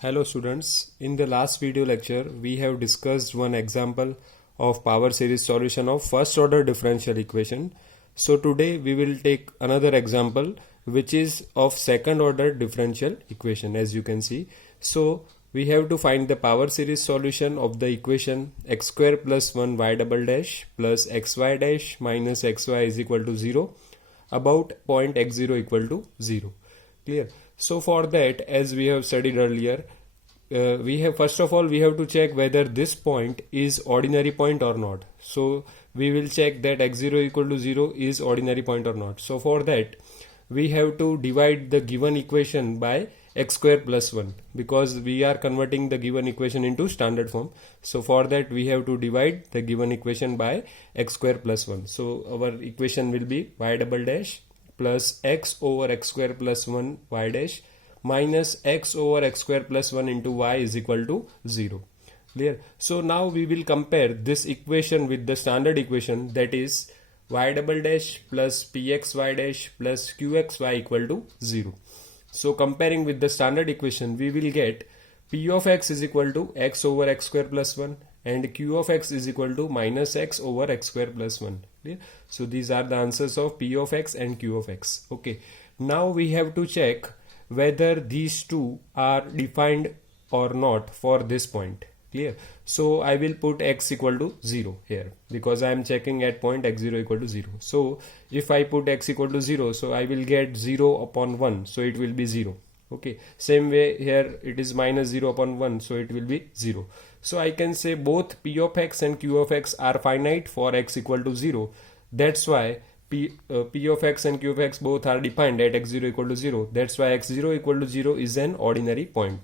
Hello students, in the last video lecture we have discussed one example of power series solution of first order differential equation. So today we will take another example which is of second order differential equation, as you can see. So we have to find the power series solution of the equation x square plus 1 y double dash plus xy dash minus xy is equal to 0 about point x0 equal to 0. Clear? So for that, as we have studied earlier, we have first of all we have to check whether this point is ordinary point or not. So we will check that x0 equal to 0 is ordinary point or not. So for that we have to divide the given equation by x square plus 1 because we are converting the given equation into standard form. So for that we have to divide the given equation by x square plus 1. So our equation will be y double dash plus x over x square plus 1 y dash minus x over x square plus 1 into y is equal to 0. Clear? So now we will compare this equation with the standard equation, that is y double dash plus pxy dash plus qxy equal to 0. So comparing with the standard equation, we will get p of x is equal to x over x square plus 1 and q of x is equal to minus x over x square plus 1. Clear? So these are the answers of p of x and q of x. Okay. Now we have to check whether these two are defined or not for this point. Clear? So I will put x equal to 0 here because I am checking at point x0 equal to 0. So if I put x equal to 0, so I will get 0 upon 1, so it will be 0. Okay, same way here it is minus 0 upon 1, so it will be 0. So I can say both p of x and q of x are finite for x equal to 0. That's why p of x and q of x both are defined at x0 equal to 0. That's why x0 equal to 0 is an ordinary point.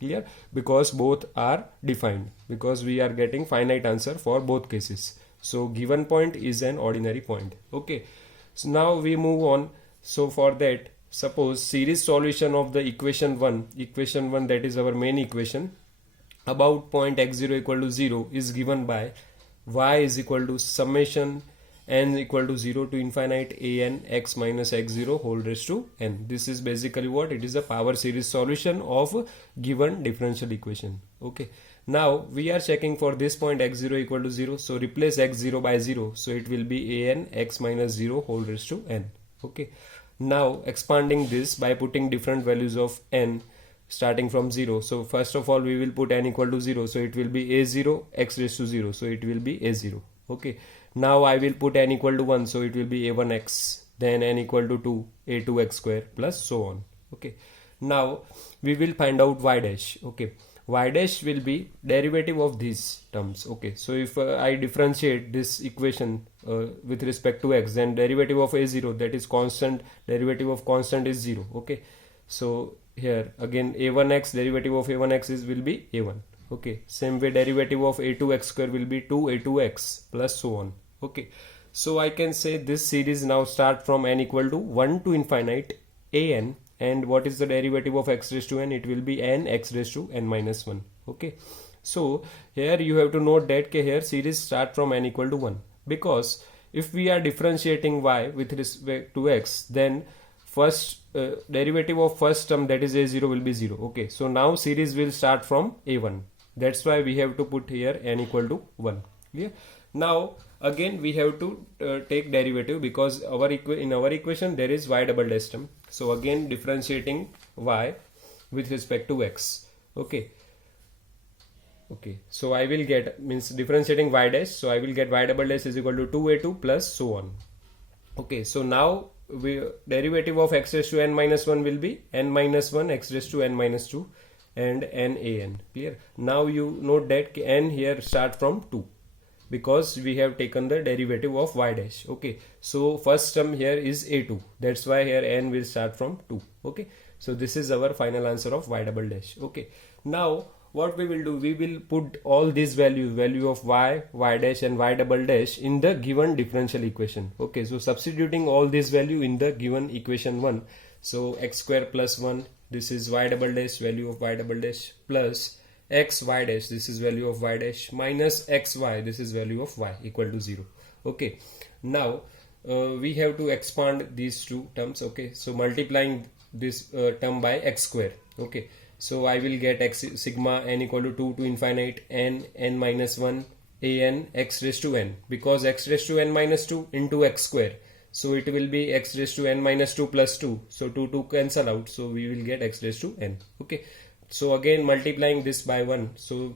Clear? Because both are defined, because we are getting finite answer for both cases. So given point is an ordinary point. Okay, so now we move on. So for that, suppose series solution of the equation 1, that is our main equation, about point x0 equal to 0 is given by y is equal to summation n equal to 0 to infinite an x minus x0 whole raised to n. This is basically what it is, a power series solution of given differential equation. Okay, now we are checking for this point x0 equal to 0, so replace x0 by 0, so it will be an x minus 0 whole raised to n. Okay, now expanding this by putting different values of n starting from 0. So first of all we will put n equal to 0, so it will be a0 x raised to 0, so it will be a0. Okay, now I will put n equal to 1, so it will be a1x, then n equal to 2, a2x square plus so on. Okay, now we will find out y dash. Okay, y dash will be derivative of these terms. Okay, so if I differentiate this equation with respect to x, then derivative of a0, that is constant, derivative of constant is 0. Okay, so here again a1x, derivative of a1x will be a1. Okay, same way derivative of a2x square will be 2a2x plus so on. Okay, so I can say this series now start from n equal to 1 to infinite an, and what is the derivative of x raised to n? It will be n x raised to n minus 1. Okay, so here you have to note that here series start from n equal to 1, because if we are differentiating y with respect to x, then first derivative of first term, that is a0, will be 0. Okay, so now series will start from a1. That's why we have to put here n equal to 1. Yeah. Now again we have to take derivative, because in our equation there is y double dash term. So again differentiating y with respect to x. Okay. Okay, so I will get, means differentiating y dash, so I will get y double dash is equal to 2a2 plus so on. Okay, so now derivative of x raised to n minus 1 will be n minus 1 x raised to n minus 2 and n an. Clear? Now you note that n here start from 2 because we have taken the derivative of y dash. Okay, so first term here is a2, that's why here n will start from 2. Okay, so this is our final answer of y double dash. Okay, now what we will do, we will put all these values, value of y, y dash and y double dash in the given differential equation. Okay, so substituting all this value in the given equation 1, so x square plus 1, this is y double dash, value of y double dash, plus x y dash, this is value of y dash, minus xy, this is value of y, equal to 0. Okay, now we have to expand these two terms. Okay, so multiplying this term by x square. Okay, so I will get x sigma n equal to 2 to infinite n minus 1 a n x raised to n, because x raised to n minus 2 into x square, so it will be x raised to n minus 2 plus 2, so 2 cancel out, so we will get x raised to n. Okay, so again multiplying this by 1, so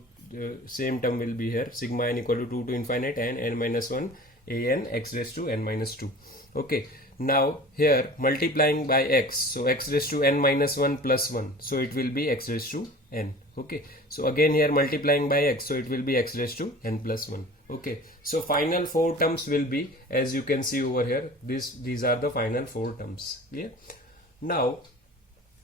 same term will be here, sigma n equal to 2 to infinite n minus 1 a n x raised to n minus 2. Okay, now here multiplying by x, so x raised to n minus 1 plus 1, so it will be x raised to n. Okay, so again here multiplying by x, so it will be x raised to n plus 1. Okay, so final 4 terms will be, as you can see over here, these are the final 4 terms. Clear? Now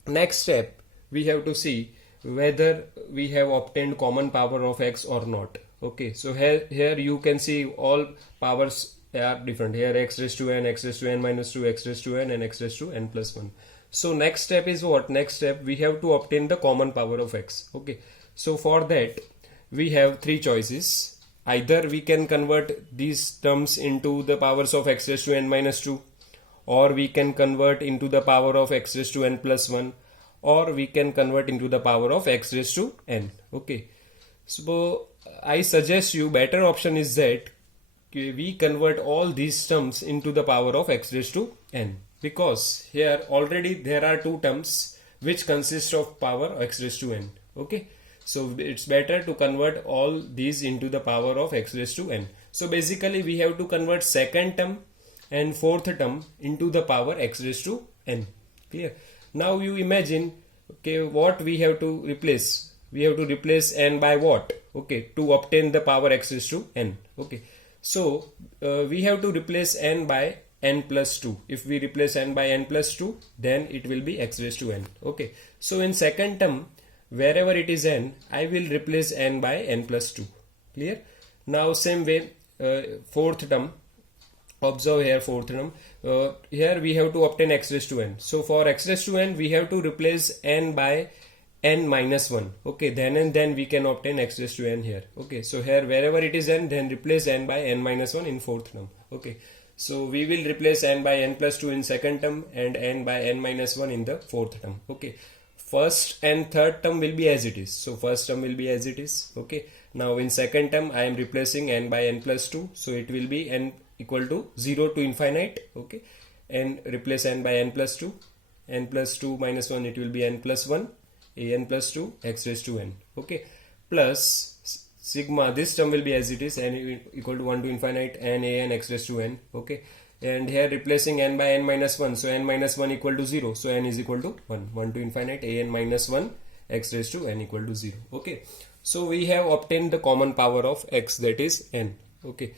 next step, we have to see whether we have obtained common power of x or not. Okay, so here you can see all powers are different. Here x raised to n minus 2, x raised to n, and x raised to n plus 1. So next step is what? Next step, we have to obtain the common power of x. Okay, so for that we have 3 choices. Either we can convert these terms into the powers of x raised to n minus 2, or we can convert into the power of x raised to n plus 1, or we can convert into the power of x raised to n. Okay, so I suggest you better option is that we convert all these terms into the power of x raised to n, because here already there are 2 terms which consist of power x raised to n. Okay, so it's better to convert all these into the power of x raised to n. So basically we have to convert second term and fourth term into the power x raised to n. Clear? Now you imagine, okay, what we have to replace. We have to replace n by what? Okay, to obtain the power x raised to n. Okay, so we have to replace n by n plus 2. If we replace n by n plus 2, then it will be x raised to n. Okay, so in second term, wherever it is n, I will replace n by n plus 2. Clear? Now same way, fourth term, observe here fourth term, here we have to obtain x raised to n. So for x raised to n, we have to replace n by n minus 1. Okay, then we can obtain x raised to n here. Okay, so here wherever it is n, then replace n by n minus 1 in fourth term. Okay, so we will replace n by n plus 2 in second term and n by n minus 1 in the fourth term. Okay, first and third term will be as it is. So first term will be as it is. Okay, now in second term I am replacing n by n plus 2, so it will be n equal to 0 to infinite. Okay, and replace n by n plus 2, n plus 2 minus 1, it will be n plus 1 a n plus 2 x raised to n. Okay, plus sigma, this term will be as it is, n equal to 1 to infinite n a n x raised to n. Okay, and here replacing n by n minus 1, so n minus 1 equal to 0, so n is equal to 1 to infinite a n minus 1 x raised to n equal to 0. Okay, so we have obtained the common power of x, that is n. Okay,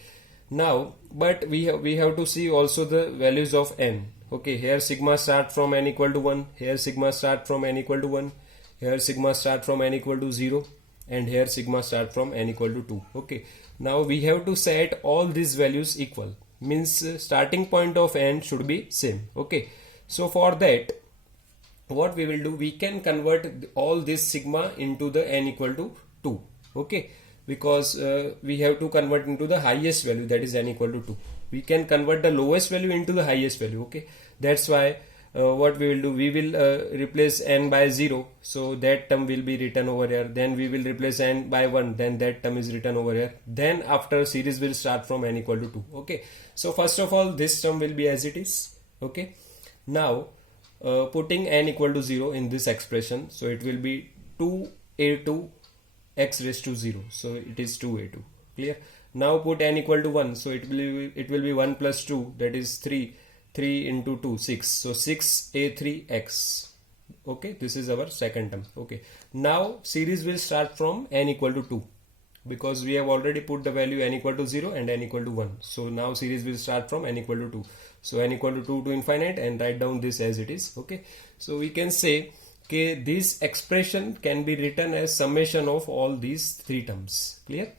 now but we have to see also the values of n. Okay, here sigma start from n equal to 1, here sigma start from n equal to 1, here sigma start from n equal to 0, and here sigma start from n equal to 2. Okay, now we have to set all these values equal, means starting point of n should be same. Okay, so for that what we will do, we can convert all this sigma into the n equal to 2. Okay, because we have to convert into the highest value, that is n equal to 2. We can convert the lowest value into the highest value. Okay, that's why what we will do, we will replace n by 0, so that term will be written over here. Then we will replace n by 1, then that term is written over here. Then after series will start from n equal to 2. Okay, so first of all this term will be as it is. Okay, now putting n equal to 0 in this expression, so it will be 2a2 x raised to 0, so it is 2a2. Clear? Now put n equal to 1, so it will be 1 plus 2, that is 3 into 2, 6, so 6a3x. Okay, this is our second term. Okay, now series will start from n equal to 2, because we have already put the value n equal to 0 and n equal to 1. So now series will start from n equal to 2, so n equal to 2 to infinite, and write down this as it is. Okay, so we can say, okay, this expression can be written as summation of all these 3 terms. Clear?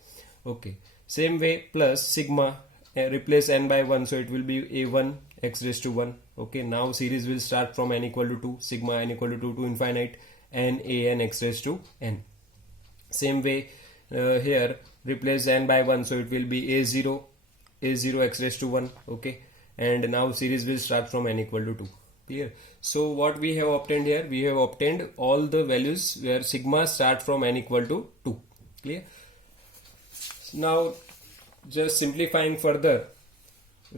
Okay, same way, plus sigma, replace n by 1, so it will be a1 x raised to 1. Okay, now series will start from n equal to 2, sigma n equal to 2 to infinite, n a n x raised to n. Same way, here replace n by 1, so it will be a0 x raised to 1. Okay, and now series will start from n equal to 2. Clear? So what we have obtained here, we have obtained all the values where sigma start from n equal to 2. Clear? Now just simplifying further,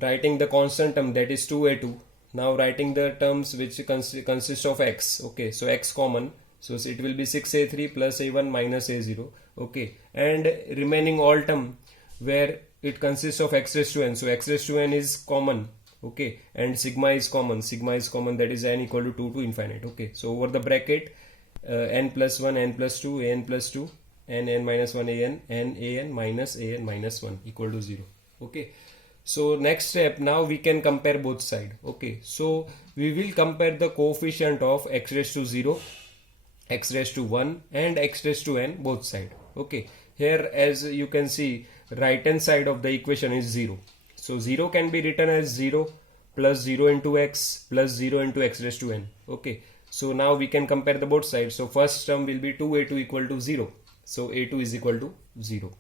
writing the constant term, that is 2a2. Now writing the terms which consist of x. Okay, so x common, so it will be 6a3 plus a1 minus a0. Okay, and remaining all term where it consists of x raised to n, so x raised to n is common. Okay, and sigma is common, that is n equal to 2 to infinite. Okay, so over the bracket, n plus 1, n plus 2, an plus 2, n minus 1, an minus 1 equal to 0. Okay, so next step, now we can compare both sides. Okay, so we will compare the coefficient of x raised to 0, x raised to 1 and x raised to n both sides. Okay, here as you can see, right hand side of the equation is 0. So 0 can be written as 0 plus 0 into x plus 0 into x raised to n. Okay, so now we can compare the both sides. So first term will be 2a2 equal to 0. So a2 is equal to 0.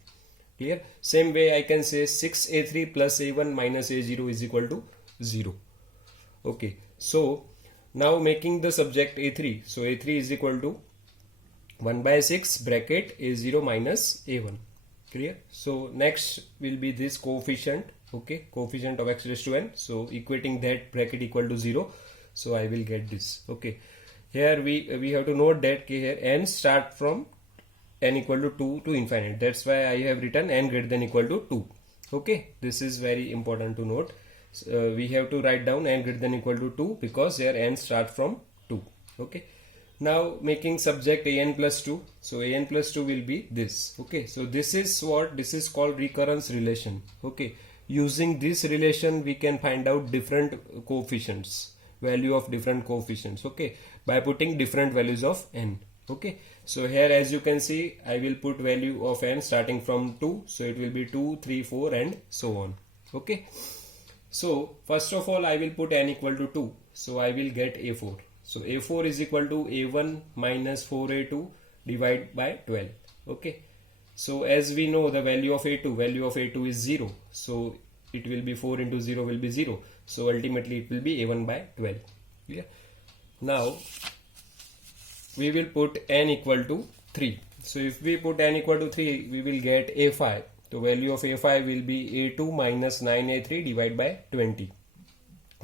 Clear? Same way I can say 6a3 plus a1 minus a0 is equal to 0. Okay, so now making the subject a3. So a3 is equal to 1 by 6 bracket a0 minus a1. Clear? So next will be this coefficient. Okay, coefficient of x raised to n. So equating that bracket equal to 0. So I will get this. Okay, here we have to note that here n start from n equal to 2 to infinite. That's why I have written n greater than equal to 2. Okay, this is very important to note. We have to write down n greater than equal to 2 because here n start from 2. Okay, now making subject an plus 2. So an plus 2 will be this. Okay, so this is called recurrence relation. Okay, using this relation we can find out different coefficients, value of different coefficients. Okay, by putting different values of n. Okay, so here as you can see, I will put value of n starting from 2. So it will be 2, 3, 4 and so on. Okay, so first of all I will put n equal to 2. So I will get a4. So a4 is equal to a1 minus 4a2 divided by 12. Okay, so as we know the value of a2 is 0. So it will be 4 into 0 will be 0. So ultimately it will be a1 by 12. Yeah. Now we will put n equal to 3. So if we put n equal to 3, we will get a5. The value of a5 will be a2 minus 9a3 divided by 20.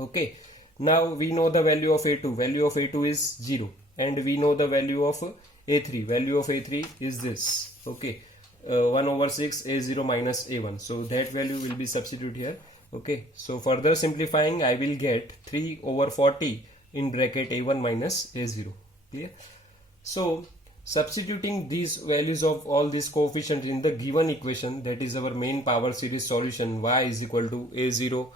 Okay, now we know the value of a2. Value of a2 is 0. And we know the value of a3. Value of a3 is this. Okay, 1 over 6 a0 minus a1. So that value will be substituted here. Okay, so further simplifying, I will get 3 over 40 in bracket a1 minus a0. Clear? So substituting these values of all these coefficients in the given equation, that is our main power series solution, y is equal to a0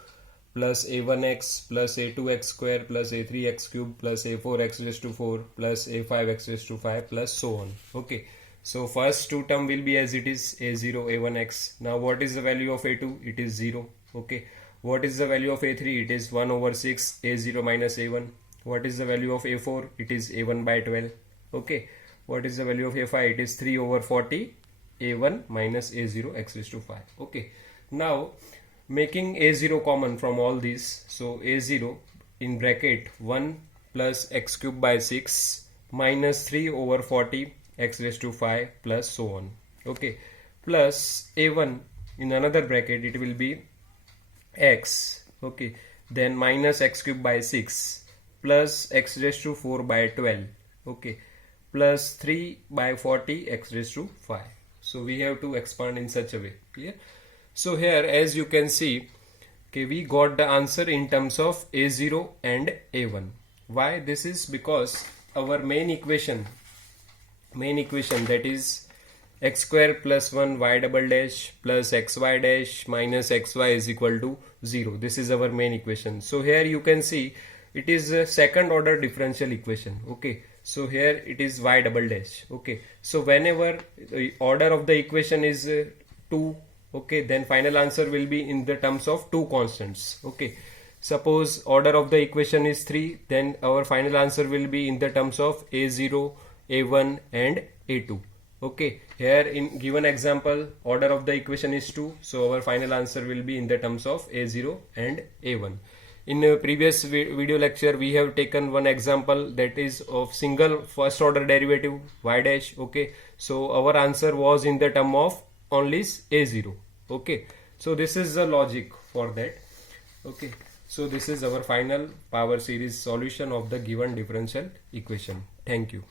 plus a1x plus a2x square plus a3x cube plus a4x raised to 4 plus a5x raised to 5 plus so on. Okay, so first two term will be as it is, a0 a1x. Now what is the value of a2? It is 0. Okay, what is the value of a3? It is 1 over 6 a0 minus a1. What is the value of a4? It is a1 by 12. Okay, what is the value of a5? It is 3 over 40 a1 minus a0 x raised to 5. Okay, now making a0 common from all these. So a0 in bracket 1 plus x cube by 6 minus 3 over 40 x raised to 5 plus so on. Okay, plus a1 in another bracket, it will be x. Okay, then minus x cube by 6 plus x raised to 4 by 12. Okay, plus 3 by 40 x raised to 5. So we have to expand in such a way. Clear? So here as you can see, okay, we got the answer in terms of a0 and a1. Why? This is because our main equation that is x square plus 1 y double dash plus xy dash minus xy is equal to 0. This is our main equation. So here you can see it is a second order differential equation. Okay, so here it is y double dash. Okay, so whenever the order of the equation is 2, okay, then final answer will be in the terms of two constants. Okay, suppose order of the equation is 3, then our final answer will be in the terms of a0, a1 and a2. Okay, here in given example order of the equation is 2, so our final answer will be in the terms of a0 and a1. In a previous video lecture we have taken one example that is of single first order derivative y dash. Okay, so our answer was in the term of only a0. Okay, so this is the logic for that. Okay, so this is our final power series solution of the given differential equation. Thank you.